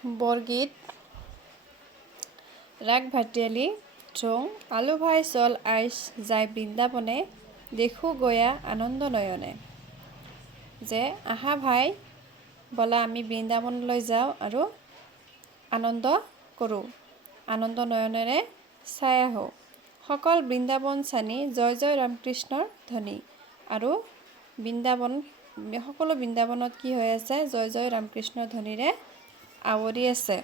বৰগীত রাগ ভাটিয়ালি ঠোং আলু ভাই চল আইস যায় বৃন্দাবনে দেখো গয়া আনন্দ নয়নে। যে আহা ভাই বলা আমি বৃন্দাবনলৈ যাওঁ আৰু আনন্দ কৰোঁ, আনন্দ নয়নেৰে চাই আহোঁ। সকল বৃন্দাবন চানি জয় জয় ৰামকৃষ্ণৰ ধ্বনি। আৰু সকলো বৃন্দাবনত কি হৈ আছে? জয় জয় ৰামকৃষ্ণৰ ধ্বনিৰে আৱৰি আছে।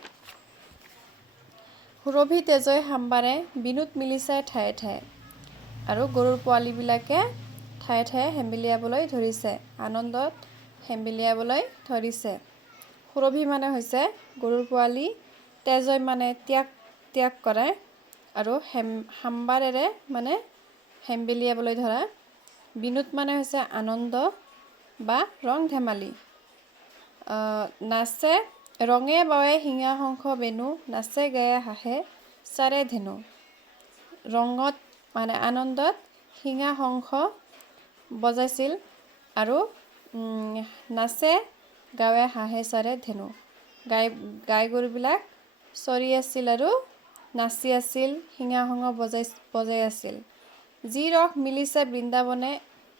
সুৰভি তেজয় সাম্বাৰে বিনোদ মিলিছে ঠায়ে ঠায়ে। আৰু গৰুৰ পোৱালীবিলাকে ঠায়ে ঠায়ে হেম্বেলিয়াবলৈ ধৰিছে, আনন্দত হেম্বেলিয়াবলৈ ধৰিছে। সুৰভি মানে হৈছে গৰুৰ পোৱালী, তেজয় মানে ত্যাগ কৰে, আৰু সাম্বাৰেৰে মানে হেম্বেলিয়াবলৈ ধৰা। বিনোদ মানে হৈছে আনন্দ বা ৰং ধেমালি। নাচে ৰঙে বাৱে শিঙা শংখ বেনু, নাচে গায়ে হাঁহে চাৰে ধেনু। ৰঙত মানে আনন্দত শিঙা শংখ বজাইছিল, আৰু নাচে গাৱে হাঁহে চাৰে ধেনু। গাই গৰুবিলাক চৰি আছিল আৰু নাচি আছিল, শিঙা শংখ বজাই আছিল। যি ৰস মিলিছে বৃন্দাবনে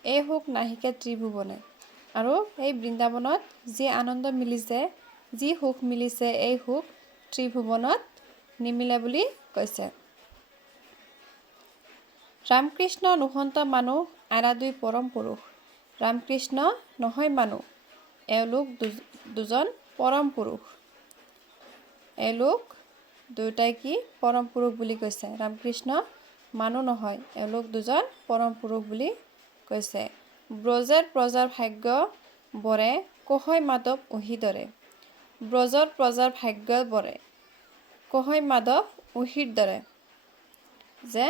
এই সুখ নাহিকে ত্ৰিভুৱনে। আৰু এই বৃন্দাবনত যি আনন্দ মিলিছে, যি সুখ মিলিছে, এই সুখ ত্ৰিভুৱনত নিমিলে বুলি কৈছে। ৰামকৃষ্ণ নুসন্ত মানুহ আৰা দুই পৰম পুৰুষ। ৰামকৃষ্ণ নহয় মানুহ, এওঁলোক দুজন পৰম পুৰুষ। এওঁলোক দুয়োটাই কি? পৰম পুৰুষ বুলি কৈছে। ৰামকৃষ্ণ মানুহ নহয়, এওঁলোক দুজন পৰম পুৰুষ বুলি কৈছে। ব্ৰজেৰ প্ৰজাৰ ভাগ্য বৰে, কহৈ মাধৱ উহি দৰে। ব্ৰজৰ প্ৰজাৰ ভাগ্য বৰে, কহৈ মাধৱ উহিৰ দৰে। যে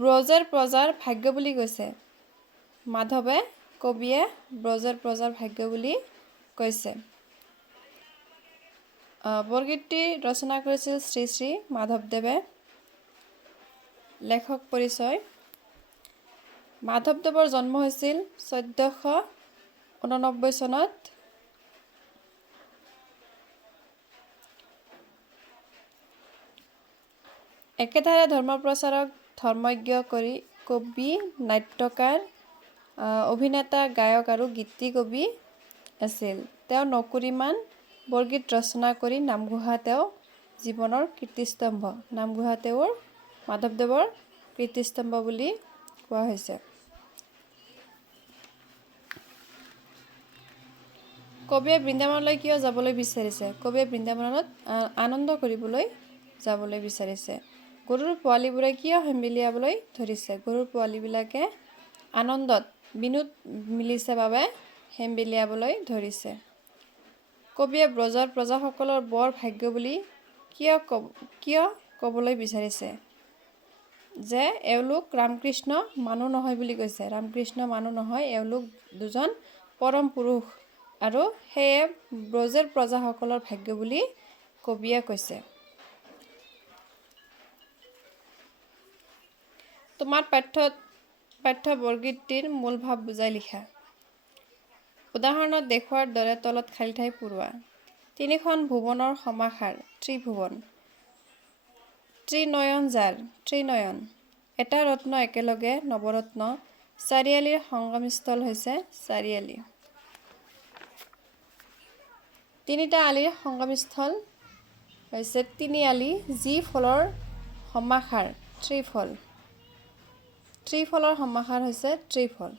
ব্ৰজেৰ প্ৰজাৰ ভাগ্য বুলি কৈছে। মাধৱে, কবিয়ে ব্ৰজেৰ প্ৰজাৰ ভাগ্য বুলি কৈছে। বৰগীতটি ৰচনা কৰিছিল শ্ৰী শ্ৰী মাধৱদেৱে। লেখক পৰিচয়: মাধৱদেৱৰ জন্ম হৈছিল 1489 চনত। একেধাৰে ধৰ্মপ্ৰচাৰক, ধৰ্মজ্ঞ, কবি, নাট্যকাৰ, অভিনেতা, গায়ক আৰু গীতি কবি আছিল। তেওঁ 9কুৰিমান বৰগীত ৰচনা কৰি নামঘোষা তেওঁৰ জীৱনৰ কীৰ্তিস্তম্ভ। নামঘোষা তেওঁৰ মাধৱদেৱৰ কীৰ্তিস্তম্ভ বুলি কোৱা হৈছে। কবিয়ে বৃন্দাবনলৈ কিয় যাবলৈ বিচাৰিছে? কবিয়ে বৃন্দাবনত আনন্দ কৰিবলৈ যাবলৈ বিচাৰিছে। গৰুৰ পোৱালীবোৰে কিয় হেম্বেলিয়াবলৈ ধৰিছে? গৰুৰ পোৱালীবিলাকে আনন্দত বিনোদ মিলিছে বাবে হেম্বেলিয়াবলৈ ধৰিছে। কবিয়ে ব্ৰজৰ প্ৰজাসকলৰ বৰ ভাগ্য বুলি কিয় ক'বলৈ বিচাৰিছে? যে এওঁলোক ৰামকৃষ্ণ মানুহ নহয় বুলি কৈছে। ৰামকৃষ্ণ মানুহ নহয়, এওঁলোক দুজন পৰম পুৰুষ, আৰু সেয়ে ব্ৰজেৰ প্ৰজাসকলৰ ভাগ্য বুলি কবিয়ে কৈছে। তোমাৰ পাঠ্য বৰগীতটিৰ মূল ভাৱ বুজাই লিখা। উদাহৰণত দেখুওৱাৰ দৰে তলত খালী ঠাই পূৰোৱা। তিনিখন ভুৱনৰ সমাহাৰ ত্ৰিভুৱন। ত্ৰিনয়ন যাৰ, ত্ৰিনয়ন। এটা ৰত্ন একেলগে নৱৰত্ন। চাৰিআলিৰ সংগমস্থল হৈছে চাৰিআলি। তিনিটা আলিৰ সংগমস্থল হৈছে তিনিআলি। যি ফলৰ সমাহাৰ ত্ৰিফল। ত্ৰিফলৰ সমাহাৰ হৈছে ত্ৰিফল।